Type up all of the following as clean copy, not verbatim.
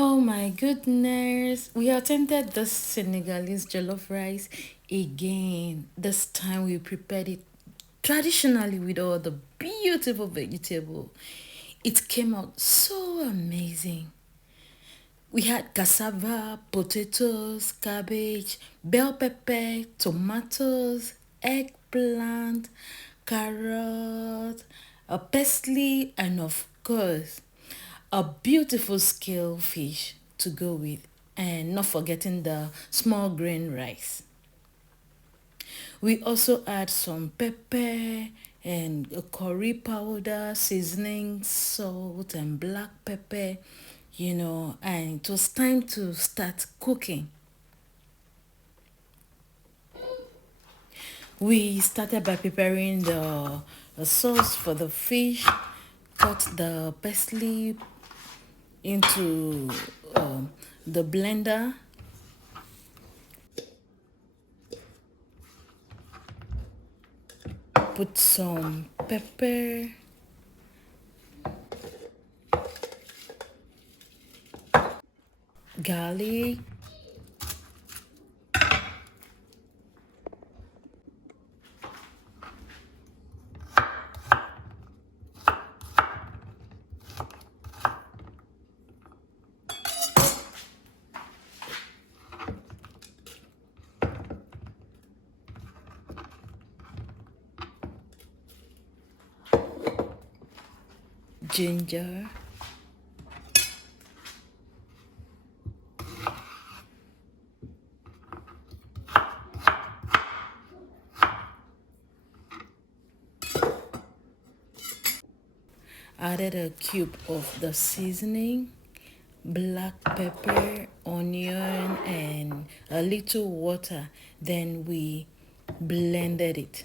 Oh my goodness. We attempted the Senegalese jollof rice again. This time we prepared it traditionally with all the beautiful vegetable. It came out so amazing. We had cassava, potatoes, cabbage, bell pepper, tomatoes, eggplant, carrot, a parsley, and of course, a beautiful scale fish to go with, and not forgetting the small grain rice. We also add some pepper and a curry powder, seasoning, salt, and black pepper, and it was time to start cooking. We started by preparing the sauce for the fish, cut the parsley into the blender, put some pepper, garlic, ginger, added a cube of the seasoning, black pepper, onion, and a little water. Then we blended it.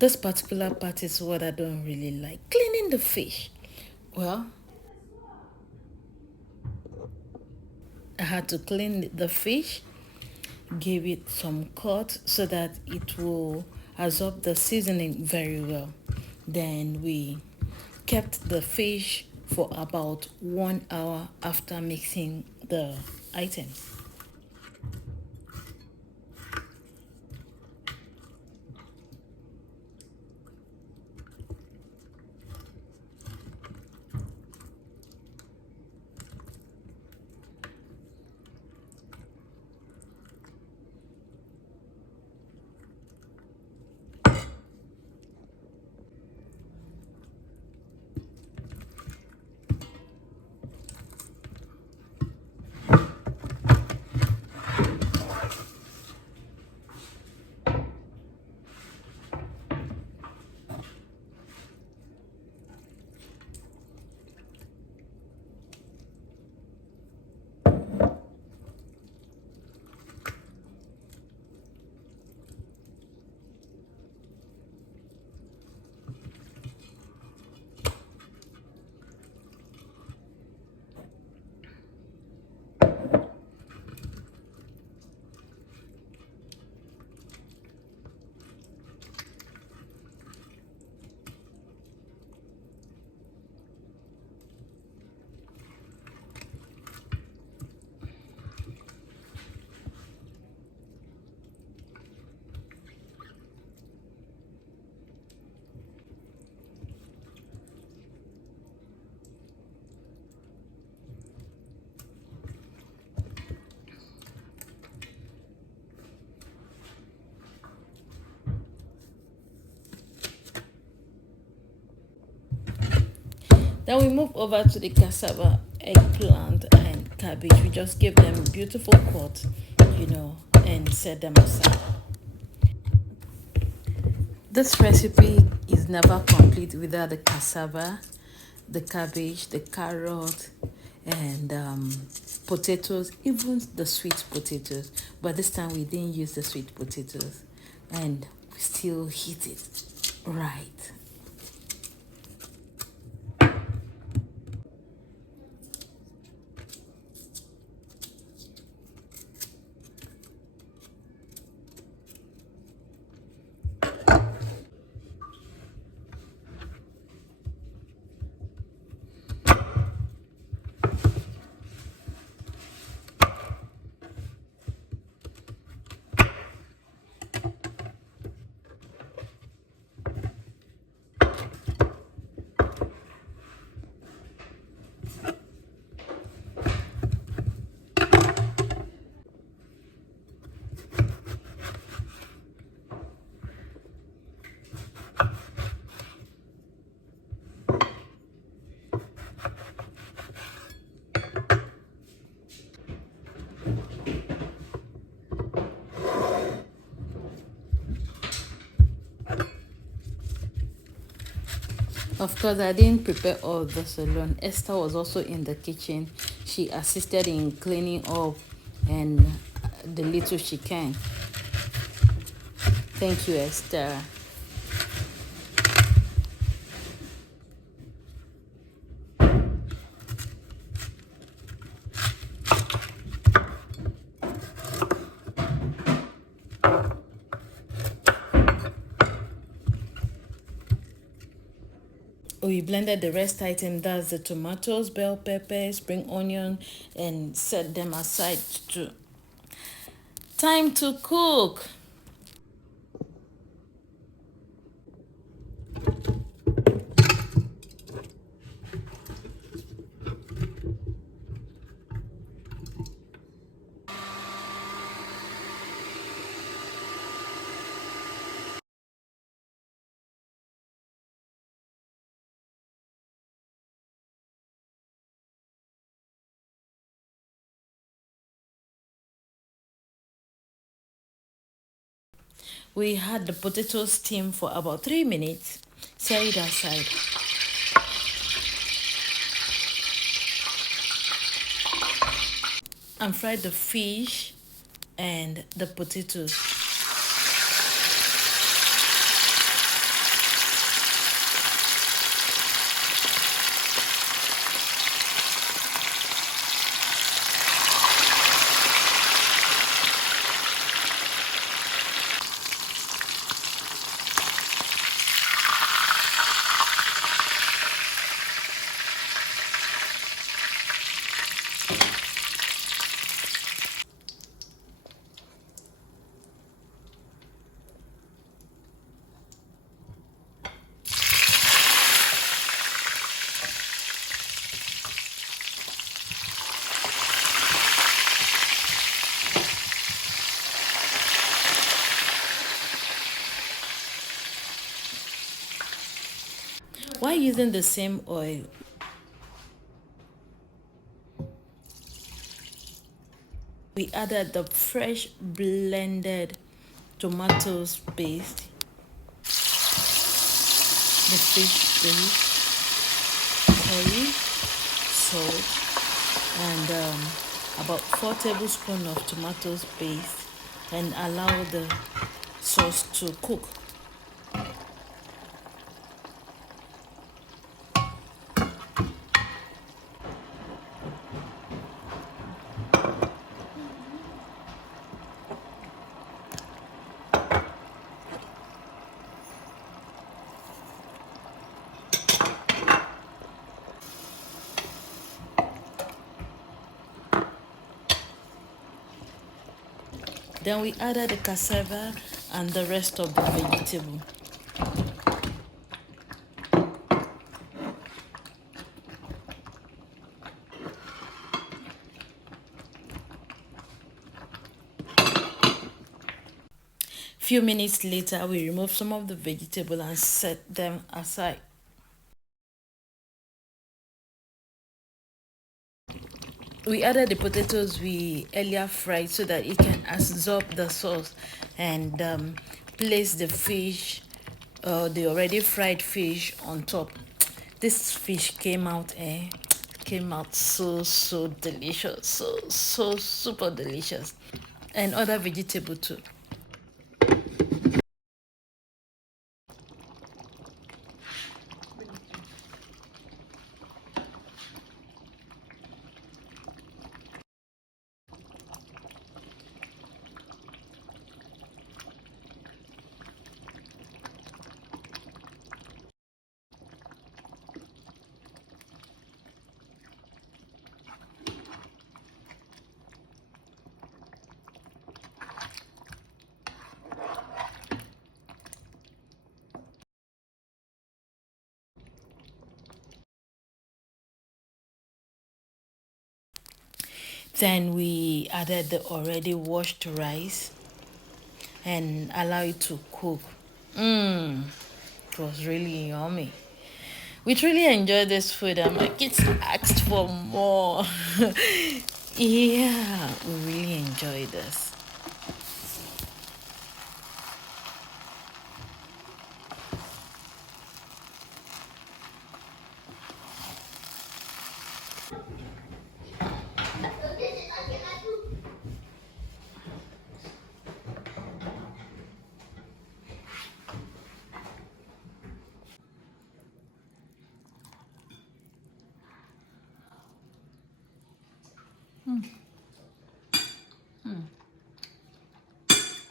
This particular part is what I don't really like, cleaning the fish. Well, I had to clean the fish, give it some cut so that it will absorb the seasoning very well. Then we kept the fish for about 1 hour after mixing the items. Then we move over to the cassava, eggplant, and cabbage. We just give them beautiful cut, and set them aside. This recipe is never complete without the cassava, the cabbage, the carrot, and potatoes, even the sweet potatoes. But this time we didn't use the sweet potatoes, and we still hit it right. Of course, I didn't prepare all this alone. Esther was also in the kitchen. She assisted in cleaning up and the little she can. Thank you, Esther. We blended the rest item, that's the tomatoes, bell pepper, spring onion, and set them aside to time to cook. We had the potatoes steam for about 3 minutes. Set it aside. And fry the fish and the potatoes. Why using the same oil? We added the fresh blended tomatoes paste, the fish paste, curry, salt, and about 4 tablespoons of tomatoes paste, and allow the sauce to cook. Then we added the cassava and the rest of the vegetable. Few minutes later, we removed some of the vegetable and set them aside. We added the potatoes we earlier fried so that it can absorb the sauce, and place the fish, the already fried fish on top. This fish came out came out so delicious, so super delicious, and other vegetable too. Then we added the already washed rice and allow it to cook. It was really yummy. We truly enjoyed this food, and my kids asked for more. Yeah, we really enjoyed this.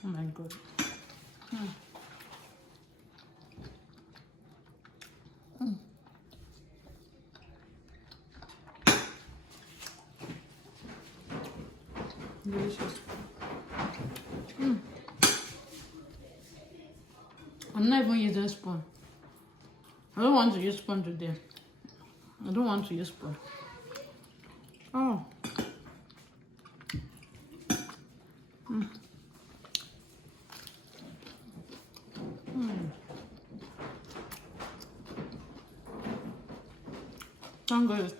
Oh my god. Delicious. I'm not even using spoon. I don't want to use spoon today. I don't want to use spoon. Oh. Thank God.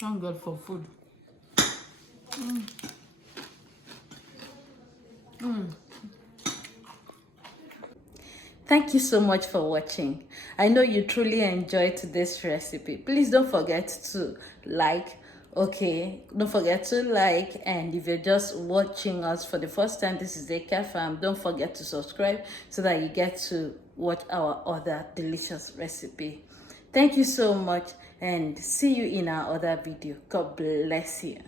Thank God for food. Thank you so much for watching. I know you truly enjoyed this recipe. Please don't forget to like. Okay, don't forget to like, and if you're just watching us for the first time, this is Eka Farm. Don't forget to subscribe so that you get to watch our other delicious recipe. Thank you so much, and see you in our other video. God bless you.